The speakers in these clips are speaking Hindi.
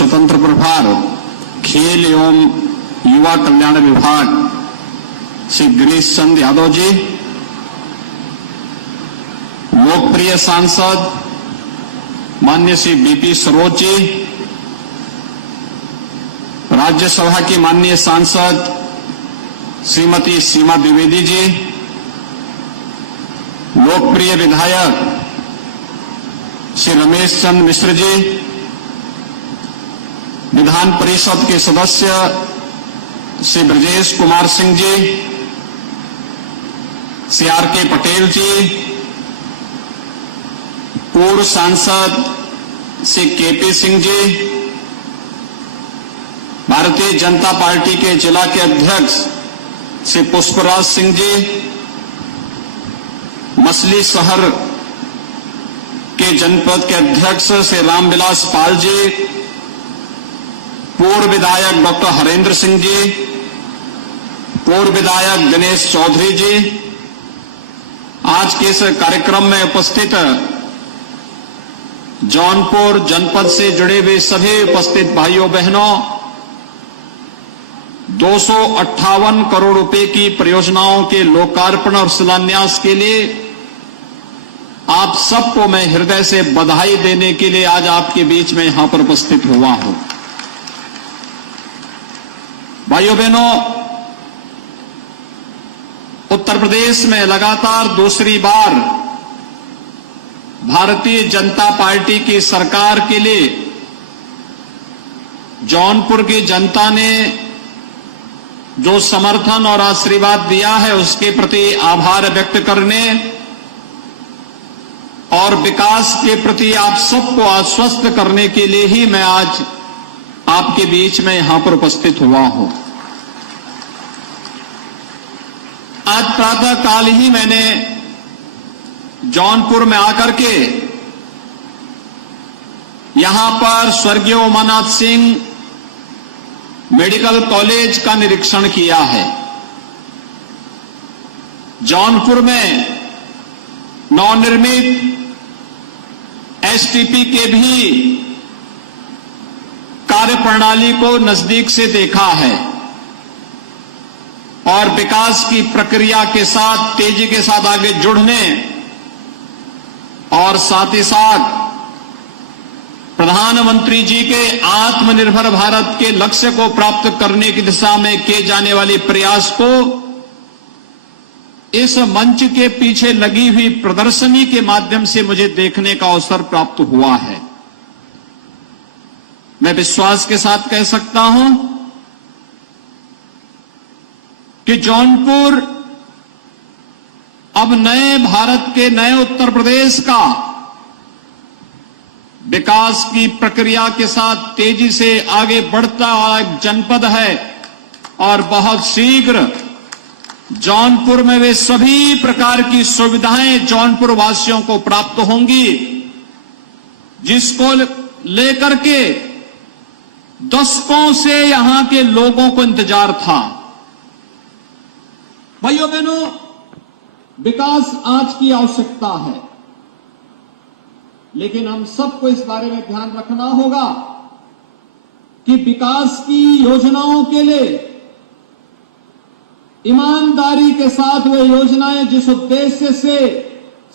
स्वतंत्र प्रभार खेल एवं युवा कल्याण विभाग श्री गिरीश चंद यादव जी, लोकप्रिय सांसद माननीय श्री बीपी सरोज जी, राज्यसभा की माननीय सांसद श्रीमती सीमा द्विवेदी जी, लोकप्रिय विधायक श्री रमेश चंद्र मिश्र जी, विधान परिषद के सदस्य श्री ब्रजेश कुमार सिंह जी, श्री आर.के. पटेल जी, पूर्व सांसद श्री के.पी. सिंह जी, भारतीय जनता पार्टी के जिला के अध्यक्ष श्री पुष्पराज सिंह जी, मछली शहर के जनपद के अध्यक्ष श्री रामविलास पाल जी, पूर्व विधायक डॉक्टर हरेंद्र सिंह जी, पूर्व विधायक दिनेश चौधरी जी, आज के इस कार्यक्रम में उपस्थित जौनपुर जनपद से जुड़े हुए सभी उपस्थित भाइयों बहनों, 258 करोड़ रुपए की परियोजनाओं के लोकार्पण और शिलान्यास के लिए आप सबको मैं हृदय से बधाई देने के लिए आज आपके बीच में यहां पर उपस्थित हुआ हूं। भाइयों बहनों, उत्तर प्रदेश में लगातार दूसरी बार भारतीय जनता पार्टी की सरकार के लिए जौनपुर की जनता ने जो समर्थन और आशीर्वाद दिया है उसके प्रति आभार व्यक्त करने और विकास के प्रति आप सबको आश्वस्त करने के लिए ही मैं आज आपके बीच में यहां पर उपस्थित हुआ हूं। आज प्रातः काल ही मैंने जौनपुर में आकर के यहां पर स्वर्गीय उमानाथ सिंह मेडिकल कॉलेज का निरीक्षण किया है। जौनपुर में नवनिर्मित एसटीपी के भी कार्यप्रणाली को नजदीक से देखा है और विकास की प्रक्रिया के साथ तेजी के साथ आगे जुड़ने और साथ ही साथ प्रधानमंत्री जी के आत्मनिर्भर भारत के लक्ष्य को प्राप्त करने की दिशा में किए जाने वाले प्रयास को इस मंच के पीछे लगी हुई प्रदर्शनी के माध्यम से मुझे देखने का अवसर प्राप्त हुआ है। मैं विश्वास के साथ कह सकता हूं कि जौनपुर अब नए भारत के नए उत्तर प्रदेश का विकास की प्रक्रिया के साथ तेजी से आगे बढ़ता हुआ एक जनपद है और बहुत शीघ्र जौनपुर में वे सभी प्रकार की सुविधाएं जौनपुर वासियों को प्राप्त होंगी जिसको लेकर के दशकों से यहां के लोगों को इंतजार था। भाइयों बहनों, विकास आज की आवश्यकता है, लेकिन हम सबको इस बारे में ध्यान रखना होगा कि विकास की योजनाओं के लिए ईमानदारी के साथ वे योजनाएं जिस उद्देश्य से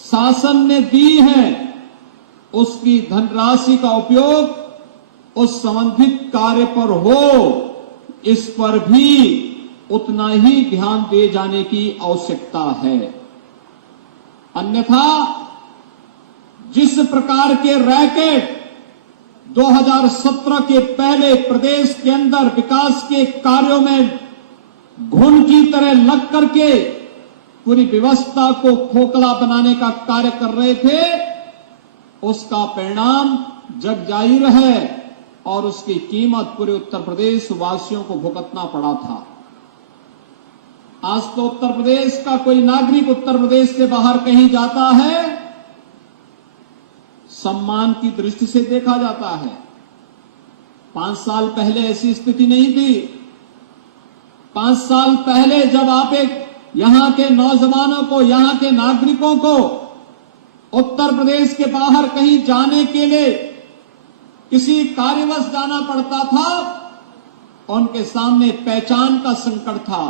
शासन ने दी हैं उसकी धनराशि का उपयोग उस संबंधित कार्य पर हो, इस पर भी उतना ही ध्यान दिए जाने की आवश्यकता है। अन्यथा जिस प्रकार के रैकेट 2017 के पहले प्रदेश के अंदर विकास के कार्यों में घुन की तरह लग करके पूरी व्यवस्था को खोखला बनाने का कार्य कर रहे थे, उसका परिणाम जग जाहिर है और उसकी कीमत पूरे उत्तर प्रदेश वासियों को भुगतना पड़ा था। आज तो उत्तर प्रदेश का कोई नागरिक उत्तर प्रदेश से बाहर कहीं जाता है, सम्मान की दृष्टि से देखा जाता है। 5 साल पहले ऐसी स्थिति नहीं थी। 5 साल पहले जब आप एक यहां के नौजवानों को, यहां के नागरिकों को उत्तर प्रदेश के बाहर कहीं जाने के लिए किसी कार्यवश जाना पड़ता था, उनके सामने पहचान का संकट था,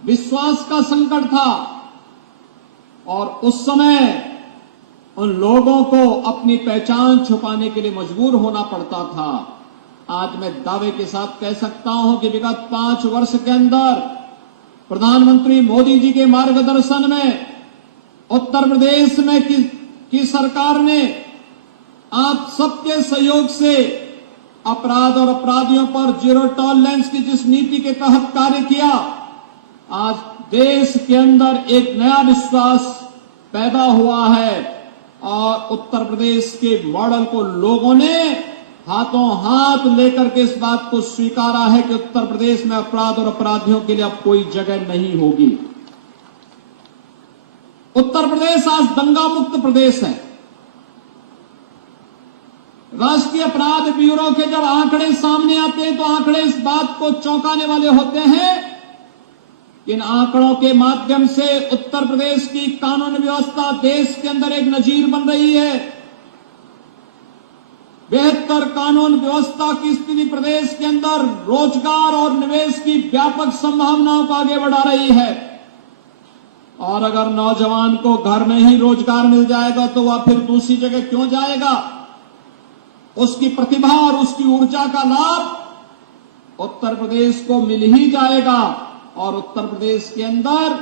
विश्वास का संकट था, और उस समय उन लोगों को अपनी पहचान छुपाने के लिए मजबूर होना पड़ता था। आज मैं दावे के साथ कह सकता हूं कि विगत 5 वर्ष के अंदर प्रधानमंत्री मोदी जी के मार्गदर्शन में उत्तर प्रदेश में की सरकार ने आप सबके सहयोग से अपराध और अपराधियों पर जीरो टॉलरेंस की जिस नीति के तहत कार्य किया, आज देश के अंदर एक नया विश्वास पैदा हुआ है और उत्तर प्रदेश के मॉडल को लोगों ने हाथों हाथ लेकर के इस बात को स्वीकारा है कि उत्तर प्रदेश में अपराध और अपराधियों के लिए अब कोई जगह नहीं होगी। उत्तर प्रदेश आज दंगा मुक्त प्रदेश है। राष्ट्रीय अपराध ब्यूरो के जब आंकड़े सामने आते हैं तो आंकड़े इस बात को चौंकाने वाले होते हैं। इन आंकड़ों के माध्यम से उत्तर प्रदेश की कानून व्यवस्था देश के अंदर एक नजीर बन रही है। बेहतर कानून व्यवस्था की स्थिति प्रदेश के अंदर रोजगार और निवेश की व्यापक संभावनाओं को आगे बढ़ा रही है। और अगर नौजवान को घर में ही रोजगार मिल जाएगा तो वह फिर दूसरी जगह क्यों जाएगा? उसकी प्रतिभा और उसकी ऊर्जा का लाभ उत्तर प्रदेश को मिल ही जाएगा। और उत्तर प्रदेश के अंदर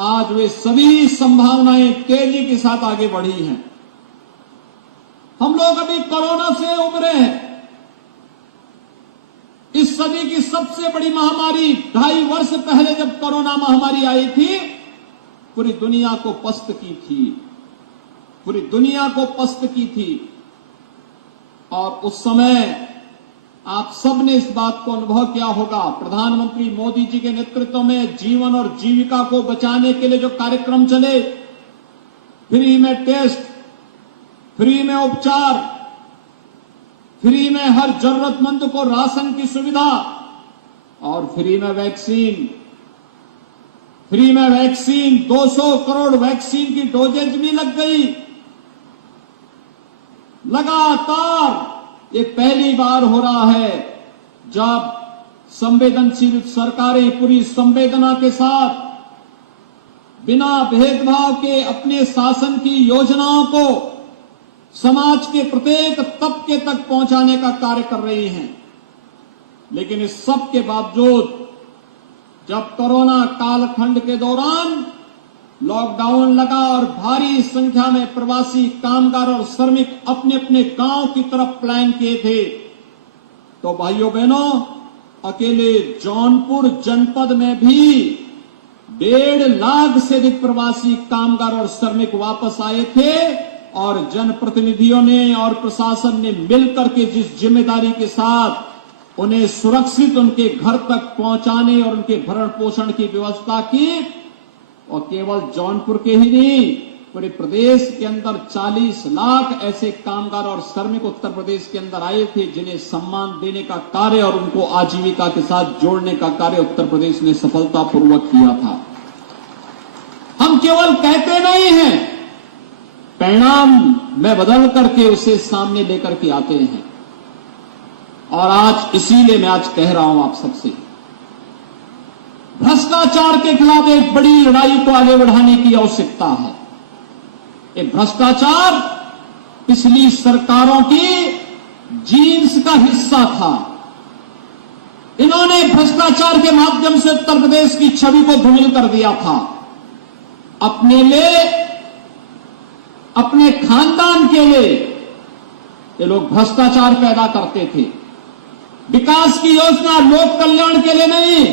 आज वे सभी संभावनाएं तेजी के साथ आगे बढ़ी हैं। हम लोग अभी कोरोना से उबरे हैं। इस सदी की सबसे बड़ी महामारी 2.5 वर्ष पहले जब कोरोना महामारी आई थी, पूरी दुनिया को पस्त की थी, पूरी दुनिया को पस्त की थी। और उस समय आप सबने इस बात को अनुभव किया होगा। प्रधानमंत्री मोदी जी के नेतृत्व में जीवन और जीविका को बचाने के लिए जो कार्यक्रम चले, फ्री में टेस्ट, फ्री में उपचार, फ्री में हर जरूरतमंद को राशन की सुविधा और फ्री में वैक्सीन, 200 करोड़ वैक्सीन की डोजेज भी लग गई। लगातार ये पहली बार हो रहा है जब संवेदनशील सरकारें पूरी संवेदना के साथ बिना भेदभाव के अपने शासन की योजनाओं को समाज के प्रत्येक तबके तक पहुंचाने का कार्य कर रही हैं। लेकिन इस सब के बावजूद जब कोरोना कालखंड के दौरान लॉकडाउन लगा और भारी संख्या में प्रवासी कामगार और श्रमिक अपने अपने गांव की तरफ पलायन किए थे, तो भाइयों बहनों, अकेले जौनपुर जनपद में भी 1.5 लाख से अधिक प्रवासी कामगार और श्रमिक वापस आए थे। और जनप्रतिनिधियों ने और प्रशासन ने मिलकर के जिस जिम्मेदारी के साथ उन्हें सुरक्षित उनके घर तक पहुंचाने और उनके भरण पोषण की व्यवस्था की, और केवल जौनपुर के ही नहीं, पूरे प्रदेश के अंदर 40 लाख ऐसे कामगार और श्रमिक उत्तर प्रदेश के अंदर आए थे जिन्हें सम्मान देने का कार्य और उनको आजीविका के साथ जोड़ने का कार्य उत्तर प्रदेश ने सफलतापूर्वक किया था। हम केवल कहते नहीं हैं, परिणाम में बदल करके उसे सामने लेकर के आते हैं। और आज इसीलिए मैं आज कह रहा हूं आप सबसे, भ्रष्टाचार के खिलाफ एक बड़ी लड़ाई को आगे बढ़ाने की आवश्यकता है। एक भ्रष्टाचार पिछली सरकारों की जीन्स का हिस्सा था। इन्होंने भ्रष्टाचार के माध्यम से उत्तर प्रदेश की छवि को धूमिल कर दिया था। अपने लिए, अपने खानदान के लिए ये लोग भ्रष्टाचार पैदा करते थे। विकास की योजना लोक कल्याण के लिए नहीं,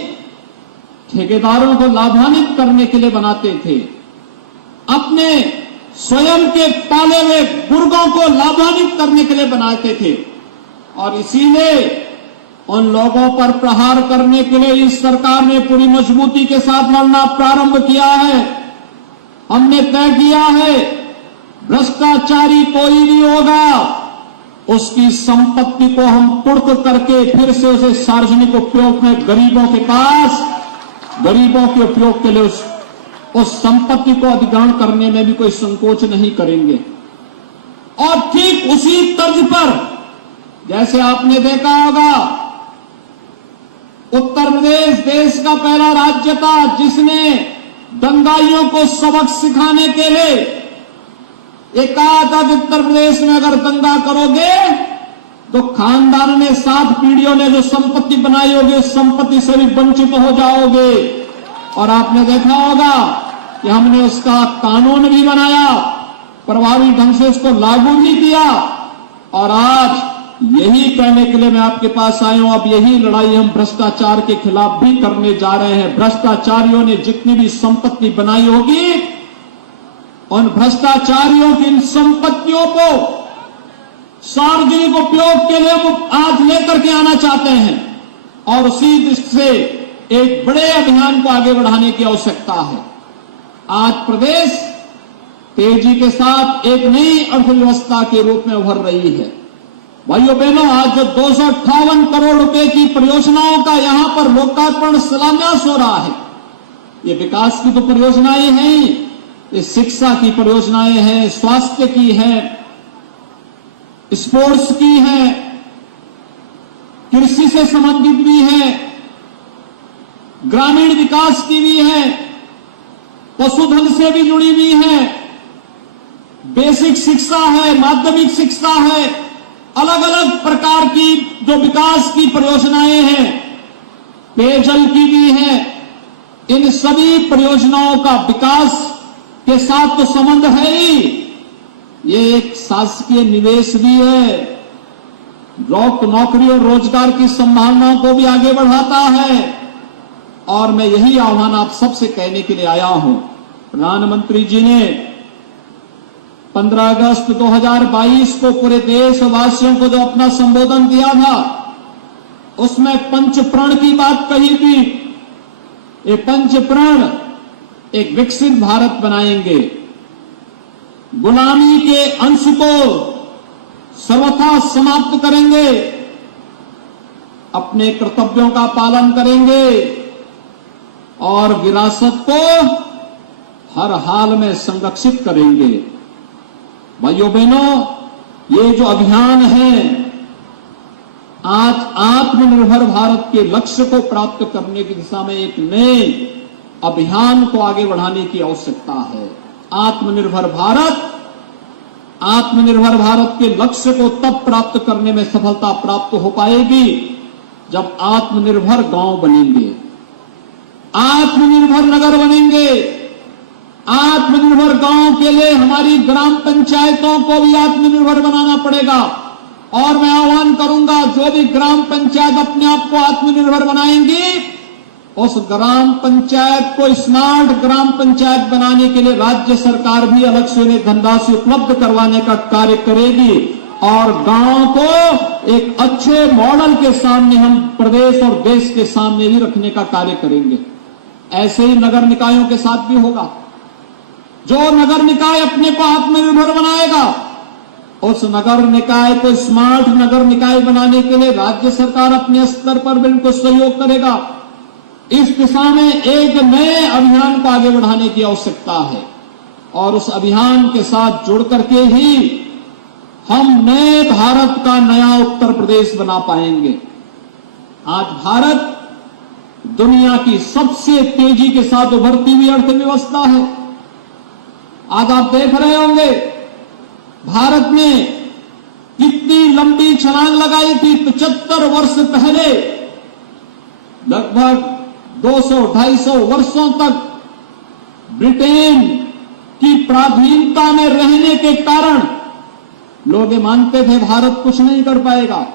ठेकेदारों को लाभान्वित करने के लिए बनाते थे। अपने स्वयं के पाले हुए गुर्गों को लाभान्वित करने के लिए बनाते थे। और इसीलिए उन लोगों पर प्रहार करने के लिए इस सरकार ने पूरी मजबूती के साथ लड़ना प्रारंभ किया है। हमने तय किया है, भ्रष्टाचारी कोई भी होगा, उसकी संपत्ति को हम कुर्क करके फिर से उसे सार्वजनिक उपयोग में गरीबों के उपयोग के लिए उस संपत्ति को अधिग्रहण करने में भी कोई संकोच नहीं करेंगे। और ठीक उसी तर्ज पर जैसे आपने देखा होगा, उत्तर प्रदेश देश का पहला राज्य था जिसने दंगाइयों को सबक सिखाने के लिए ये कहा था कि उत्तर प्रदेश में अगर दंगा करोगे तो खानदान ने 7 पीढ़ियों ने जो संपत्ति बनाई होगी उस संपत्ति से भी वंचित हो जाओगे। और आपने देखा होगा कि हमने उसका कानून भी बनाया, प्रभावी ढंग से उसको लागू भी किया। और आज यही कहने के लिए मैं आपके पास आया हूं, अब यही लड़ाई हम भ्रष्टाचार के खिलाफ भी करने जा रहे हैं। भ्रष्टाचारियों ने जितनी भी संपत्ति बनाई होगी, उन भ्रष्टाचारियों की इन संपत्तियों को सार्वजनिक उपयोग के लिए हम आज लेकर के आना चाहते हैं और उसी दृष्टि से एक बड़े अभियान को आगे बढ़ाने की आवश्यकता है। आज प्रदेश तेजी के साथ एक नई अर्थव्यवस्था के रूप में उभर रही है। भाइयों बहनों, आज जो 258 करोड़ रुपए की परियोजनाओं का यहां पर लोकार्पण शिलान्यास हो रहा है, ये विकास की तो परियोजनाएं हैं ही, ये शिक्षा की परियोजनाएं हैं, स्वास्थ्य की है, स्पोर्ट्स की है, कृषि से संबंधित भी है, ग्रामीण विकास की भी है, पशुधन से भी जुड़ी हुई है, बेसिक शिक्षा है, माध्यमिक शिक्षा है, अलग अलग प्रकार की जो विकास की परियोजनाएं हैं, पेयजल की भी है। इन सभी परियोजनाओं का विकास के साथ तो संबंध है ही, ये एक शासकीय निवेश भी है, नौकरी और रोजगार की संभावनाओं को भी आगे बढ़ाता है। और मैं यही आह्वान आप सबसे कहने के लिए आया हूं। प्रधानमंत्री जी ने 15 अगस्त 2022 को पूरे देशवासियों को जो अपना संबोधन दिया था, उसमें पंच प्रण की बात कही थी। ये पंच प्रण एक विकसित भारत बनाएंगे, गुलामी के अंश को सर्वथा समाप्त करेंगे, अपने कर्तव्यों का पालन करेंगे और विरासत को हर हाल में संरक्षित करेंगे। भाइयों बहनों, ये जो अभियान है, आज आत्मनिर्भर भारत के लक्ष्य को प्राप्त करने की दिशा में एक नए अभियान को आगे बढ़ाने की आवश्यकता है। आत्मनिर्भर भारत के लक्ष्य को तब प्राप्त करने में सफलता प्राप्त हो पाएगी जब आत्मनिर्भर गांव बनेंगे, आत्मनिर्भर नगर बनेंगे। आत्मनिर्भर गांव के लिए हमारी ग्राम पंचायतों को भी आत्मनिर्भर बनाना पड़ेगा। और मैं आह्वान करूंगा, जो भी ग्राम पंचायत अपने आप को आत्मनिर्भर बनाएंगी, उस ग्राम पंचायत को स्मार्ट ग्राम पंचायत बनाने के लिए राज्य सरकार भी अलग से उन्हें धनराशि उपलब्ध करवाने का कार्य करेगी और गांव को एक अच्छे मॉडल के सामने हम प्रदेश और देश के सामने भी रखने का कार्य करेंगे। ऐसे ही नगर निकायों के साथ भी होगा। जो नगर निकाय अपने को आत्मनिर्भर बनाएगा, उस नगर निकाय को स्मार्ट नगर निकाय बनाने के लिए राज्य सरकार अपने स्तर पर बिल्कुल सहयोग करेगा। इस दिशा में एक नए अभियान को आगे बढ़ाने की आवश्यकता है और उस अभियान के साथ जुड़ करके ही हम नए भारत का नया उत्तर प्रदेश बना पाएंगे। आज भारत दुनिया की सबसे तेजी के साथ उभरती हुई अर्थव्यवस्था है। आज आप देख रहे होंगे भारत ने कितनी लंबी छलांग लगाई थी। 75 वर्ष पहले, लगभग 200-250 वर्षों तक ब्रिटेन की पराधीनता में रहने के कारण लोग ये मानते थे भारत कुछ नहीं कर पाएगा,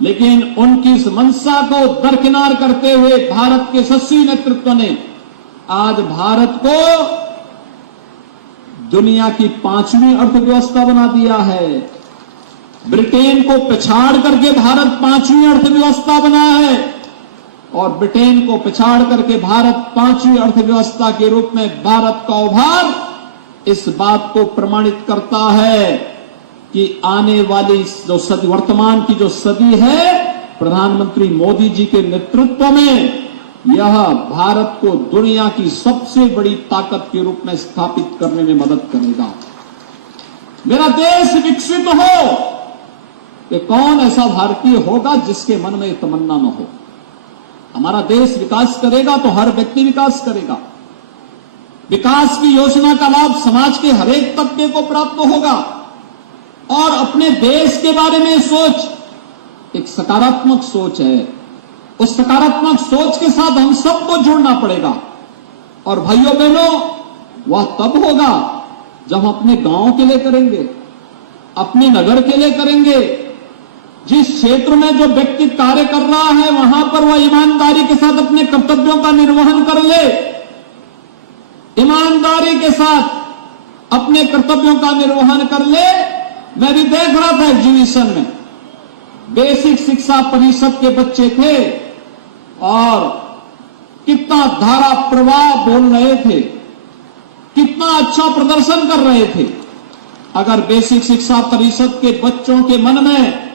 लेकिन उनकी इस मंशा को दरकिनार करते हुए भारत के यशस्वी नेतृत्व ने आज भारत को दुनिया की 5वीं अर्थव्यवस्था बना दिया है। ब्रिटेन को पछाड़ करके भारत 5वीं अर्थव्यवस्था बना है और ब्रिटेन को पछाड़ करके भारत 5वीं अर्थव्यवस्था के रूप में भारत का उभार इस बात को प्रमाणित करता है कि आने वाली जो सदी, वर्तमान की जो सदी है, प्रधानमंत्री मोदी जी के नेतृत्व में यह भारत को दुनिया की सबसे बड़ी ताकत के रूप में स्थापित करने में मदद करेगा। मेरा देश विकसित हो, कि कौन ऐसा भारतीय होगा जिसके मन में तमन्ना न हो। हमारा देश विकास करेगा तो हर व्यक्ति विकास करेगा। विकास की योजना का लाभ समाज के हर एक तबके को प्राप्त होगा और अपने देश के बारे में सोच एक सकारात्मक सोच है। उस सकारात्मक सोच के साथ हम सबको जुड़ना पड़ेगा और भाइयों बहनों, वह तब होगा जब हम अपने गांव के लिए करेंगे, अपने नगर के लिए करेंगे। जिस क्षेत्र में जो व्यक्ति कार्य कर रहा है वहां पर वह ईमानदारी के साथ अपने कर्तव्यों का निर्वहन कर ले, ईमानदारी के साथ अपने कर्तव्यों का निर्वहन कर ले। मैं भी देख रहा था एग्जीबिशन में, बेसिक शिक्षा परिषद के बच्चे थे और कितना धारा प्रवाह बोल रहे थे, कितना अच्छा प्रदर्शन कर रहे थे। अगर बेसिक शिक्षा परिषद के बच्चों के मन में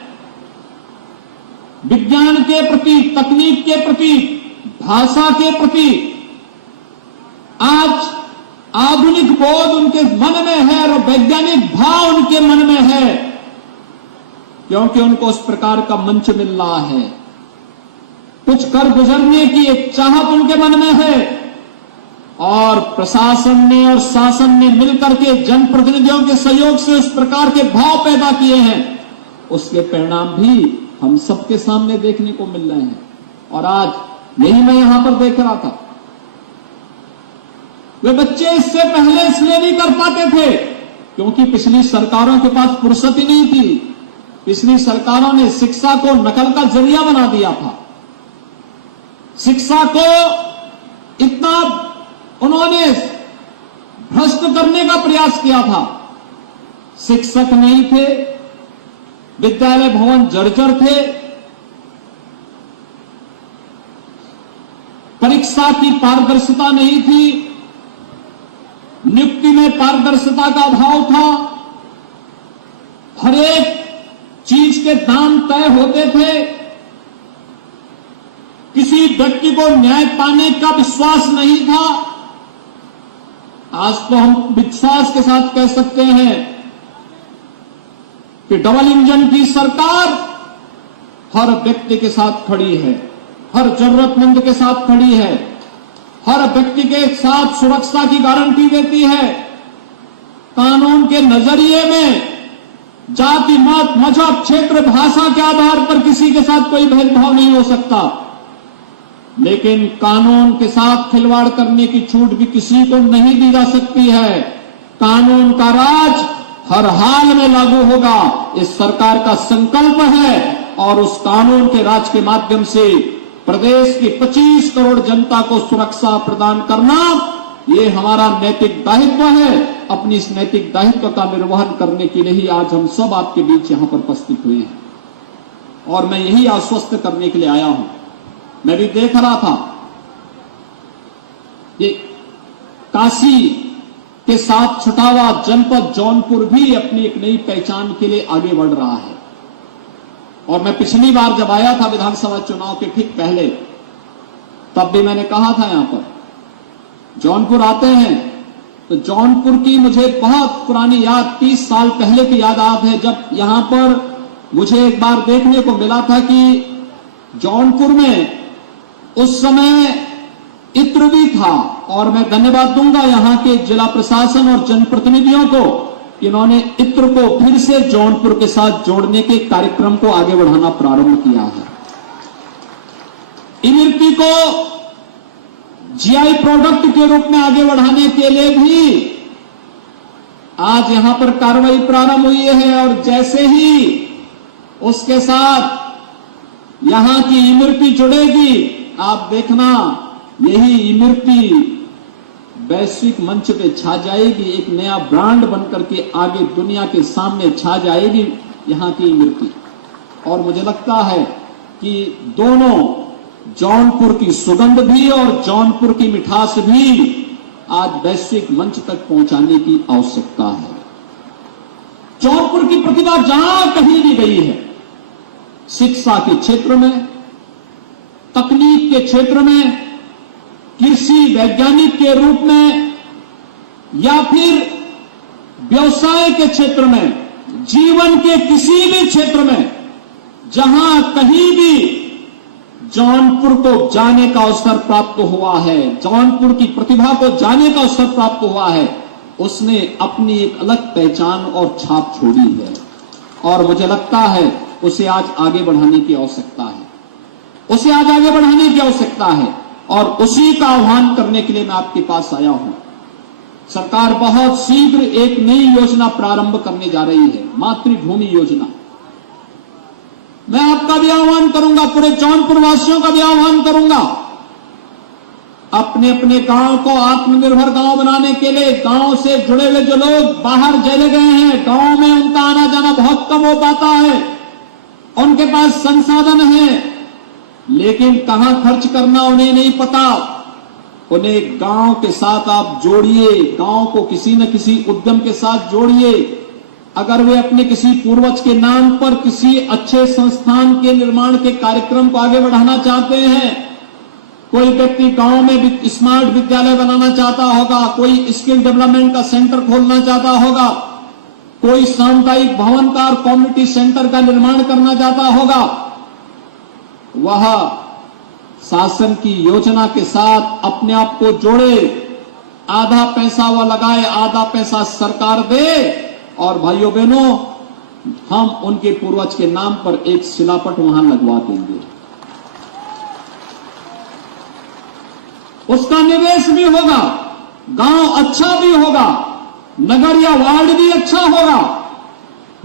विज्ञान के प्रति, तकनीक के प्रति, भाषा के प्रति आज आधुनिक बोध उनके मन में है और वैज्ञानिक भाव उनके मन में है, क्योंकि उनको उस प्रकार का मंच मिल रहा है, कुछ कर गुजरने की एक चाहत उनके मन में है और प्रशासन ने और शासन ने मिलकर के जनप्रतिनिधियों के सहयोग से उस प्रकार के भाव पैदा किए हैं। उसके परिणाम भी हम सबके सामने देखने को मिल रहे हैं। और आज यही मैं यहां पर देख रहा था, वे बच्चे इससे पहले इसलिए नहीं कर पाते थे क्योंकि पिछली सरकारों के पास फुर्सत ही नहीं थी। पिछली सरकारों ने शिक्षा को नकल का जरिया बना दिया था। शिक्षा को इतना उन्होंने भ्रष्ट करने का प्रयास किया था। शिक्षक नहीं थे, विद्यालय भवन जर्जर थे, परीक्षा की पारदर्शिता नहीं थी, नियुक्ति में पारदर्शिता का अभाव था, हर एक चीज के दाम तय होते थे, किसी व्यक्ति को न्याय पाने का विश्वास नहीं था। आज तो हम विश्वास के साथ कह सकते हैं कि डबल इंजन की सरकार हर व्यक्ति के साथ खड़ी है, हर जरूरतमंद के साथ खड़ी है, हर व्यक्ति के साथ सुरक्षा की गारंटी देती है। कानून के नजरिए में जाति, मत, मजहब, क्षेत्र, भाषा के आधार पर किसी के साथ कोई भेदभाव नहीं हो सकता, लेकिन कानून के साथ खिलवाड़ करने की छूट भी किसी को नहीं दी जा सकती है। कानून का राज हर हाल में लागू होगा, इस सरकार का संकल्प है और उस कानून के राज के माध्यम से प्रदेश की 25 करोड़ जनता को सुरक्षा प्रदान करना, ये हमारा नैतिक दायित्व है। अपनी इस नैतिक दायित्व का निर्वहन करने के लिए ही आज हम सब आपके बीच यहां पर उपस्थित हुए हैं और मैं यही आश्वस्त करने के लिए आया हूं। मैं भी देख रहा था ये काशी के साथ छुटा हुआ जनपद जौनपुर भी अपनी एक नई पहचान के लिए आगे बढ़ रहा है। और मैं पिछली बार जब आया था विधानसभा चुनाव के ठीक पहले, तब भी मैंने कहा था यहां पर जौनपुर आते हैं तो जौनपुर की मुझे बहुत पुरानी याद, 30 साल पहले की याद है, जब यहां पर मुझे एक बार देखने को मिला था कि जौनपुर में उस समय इत्र भी था। और मैं धन्यवाद दूंगा यहां के जिला प्रशासन और जनप्रतिनिधियों को कि इन्होंने इत्र को फिर से जौनपुर के साथ जोड़ने के कार्यक्रम को आगे बढ़ाना प्रारंभ किया है। इमरती को जीआई प्रोडक्ट के रूप में आगे बढ़ाने के लिए भी आज यहां पर कार्रवाई प्रारंभ हुई है और जैसे ही उसके साथ यहां की इमरती जुड़ेगी, आप देखना यही इमरती वैश्विक मंच पे छा जाएगी, एक नया ब्रांड बनकर के आगे दुनिया के सामने छा जाएगी यहां की इमरती। और मुझे लगता है कि दोनों जौनपुर की सुगंध भी और जौनपुर की मिठास भी आज वैश्विक मंच तक पहुंचाने की आवश्यकता है। जौनपुर की प्रतिभा जहां कहीं भी गई है, शिक्षा के क्षेत्र में, तकनीक के क्षेत्र में, कृषि वैज्ञानिक के रूप में या फिर व्यवसाय के क्षेत्र में, जीवन के किसी भी क्षेत्र में जहां कहीं भी जौनपुर को जाने का अवसर प्राप्त हुआ है, जौनपुर की प्रतिभा को जाने का अवसर प्राप्त हुआ है, उसने अपनी एक अलग पहचान और छाप छोड़ी है। और मुझे लगता है उसे आज आगे बढ़ाने की आवश्यकता है, उसे आज आगे बढ़ाने की आवश्यकता है। और उसी का आह्वान करने के लिए मैं आपके पास आया हूं। सरकार बहुत शीघ्र एक नई योजना प्रारंभ करने जा रही है, मातृभूमि योजना। मैं आपका भी आह्वान करूंगा, पूरे जौनपुर वासियों का भी आह्वान करूंगा, अपने अपने गांव को आत्मनिर्भर गांव बनाने के लिए गांव से जुड़े हुए जो लोग बाहर चले गए हैं, गांव में उनका आना जाना बहुत कम हो पाता है, उनके पास संसाधन है लेकिन कहां खर्च करना उन्हें नहीं पता। उन्हें गांव के साथ आप जोड़िए, गांव को किसी न किसी उद्यम के साथ जोड़िए। अगर वे अपने किसी पूर्वज के नाम पर किसी अच्छे संस्थान के निर्माण के कार्यक्रम को आगे बढ़ाना चाहते हैं, कोई व्यक्ति गांव में स्मार्ट विद्यालय बनाना चाहता होगा, कोई स्किल डेवलपमेंट का सेंटर खोलना चाहता होगा, कोई सामुदायिक भवन का और कम्युनिटी सेंटर का निर्माण करना चाहता होगा, वह शासन की योजना के साथ अपने आप को जोड़े, आधा पैसा वह लगाए, आधा पैसा सरकार दे, और भाइयों बहनों हम उनके पूर्वज के नाम पर एक शिलापट वहां लगवा देंगे। उसका निवेश भी होगा, गांव अच्छा भी होगा, नगर या वार्ड भी अच्छा होगा,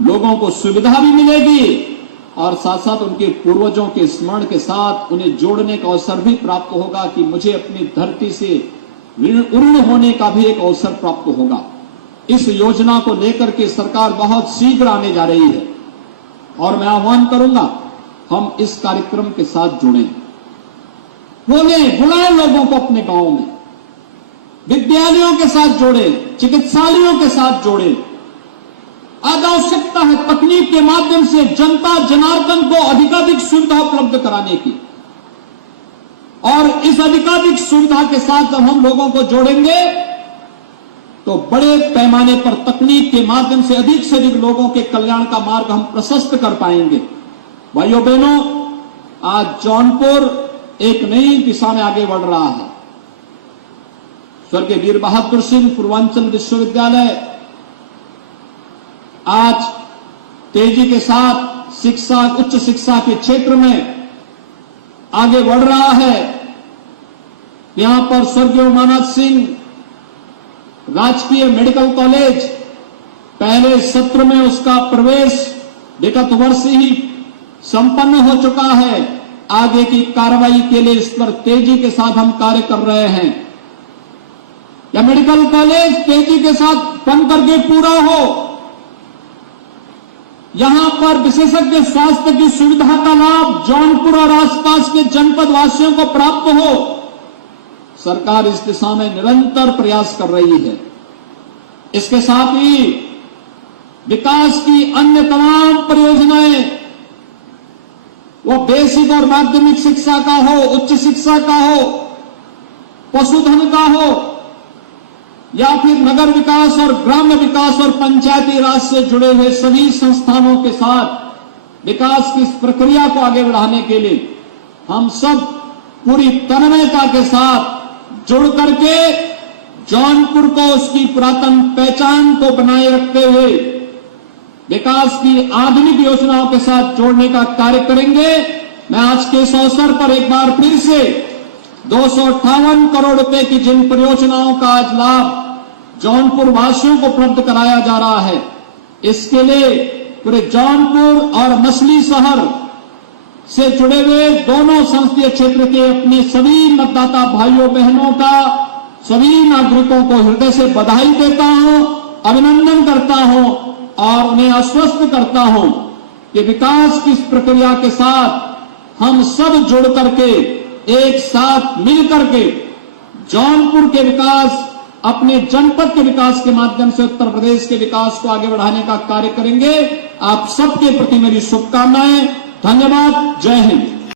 लोगों को सुविधा भी मिलेगी और साथ साथ उनके पूर्वजों के स्मरण के साथ उन्हें जोड़ने का अवसर भी प्राप्त होगा कि मुझे अपनी धरती से ऋण होने का भी एक अवसर प्राप्त होगा। इस योजना को लेकर के सरकार बहुत शीघ्र आने जा रही है और मैं आह्वान करूंगा हम इस कार्यक्रम के साथ जुड़ें, बुलाएं लोगों को अपने गांव में, विद्यालयों के साथ जोड़े, चिकित्सालयों के साथ जोड़े। आज आवश्यकता है तकनीक के माध्यम से जनता जनार्दन को अधिकाधिक सुविधा उपलब्ध कराने की, और इस अधिकाधिक सुविधा के साथ जब हम लोगों को जोड़ेंगे तो बड़े पैमाने पर तकनीक के माध्यम से अधिक लोगों के कल्याण का मार्ग हम प्रशस्त कर पाएंगे। भाइयों बहनों, आज जौनपुर एक नई दिशा में आगे बढ़ रहा है। स्वर्गीय वीर बहादुर सिंह पूर्वांचल विश्वविद्यालय आज तेजी के साथ शिक्षा, उच्च शिक्षा के क्षेत्र में आगे बढ़ रहा है। यहां पर स्वर्गीय उमानाथ सिंह राजकीय मेडिकल कॉलेज पहले सत्र में उसका प्रवेश विगत वर्ष ही संपन्न हो चुका है। आगे की कार्रवाई के लिए इस पर तेजी के साथ हम कार्य कर रहे हैं। यह मेडिकल कॉलेज तेजी के साथ बनकर के पूरा हो, यहां पर विशेषज्ञ स्वास्थ्य की सुविधा का लाभ जौनपुर और आसपास के जनपद वासियों को प्राप्त हो, सरकार इस दिशा में निरंतर प्रयास कर रही है। इसके साथ ही विकास की अन्य तमाम परियोजनाएं, वो बेसिक और माध्यमिक शिक्षा का हो, उच्च शिक्षा का हो, पशुधन का हो, या फिर नगर विकास और ग्राम्य विकास और पंचायती राज से जुड़े हुए सभी संस्थानों के साथ विकास की इस प्रक्रिया को आगे बढ़ाने के लिए हम सब पूरी तन्मयता के साथ जुड़ करके जौनपुर को उसकी पुरातन पहचान को बनाए रखते हुए विकास की आधुनिक योजनाओं के साथ जोड़ने का कार्य करेंगे। मैं आज के इस अवसर पर एक बार फिर से 258 करोड़ रुपए की जिन परियोजनाओं का आज लाभ जौनपुर वासियों को उपलब्ध कराया जा रहा है, इसके लिए पूरे जौनपुर और मछली शहर से जुड़े हुए दोनों संसदीय क्षेत्र के अपने सभी मतदाता भाइयों बहनों का, सभी नागरिकों को हृदय से बधाई देता हूं, अभिनंदन करता हूं और उन्हें आश्वस्त करता हूं कि विकास की इस प्रक्रिया के साथ हम सब जुड़ करके एक साथ मिल करके जौनपुर के विकास, अपने जनपद के विकास के माध्यम से उत्तर प्रदेश के विकास को आगे बढ़ाने का कार्य करेंगे। आप सबके प्रति मेरी शुभकामनाएं। धन्यवाद। जय हिंद।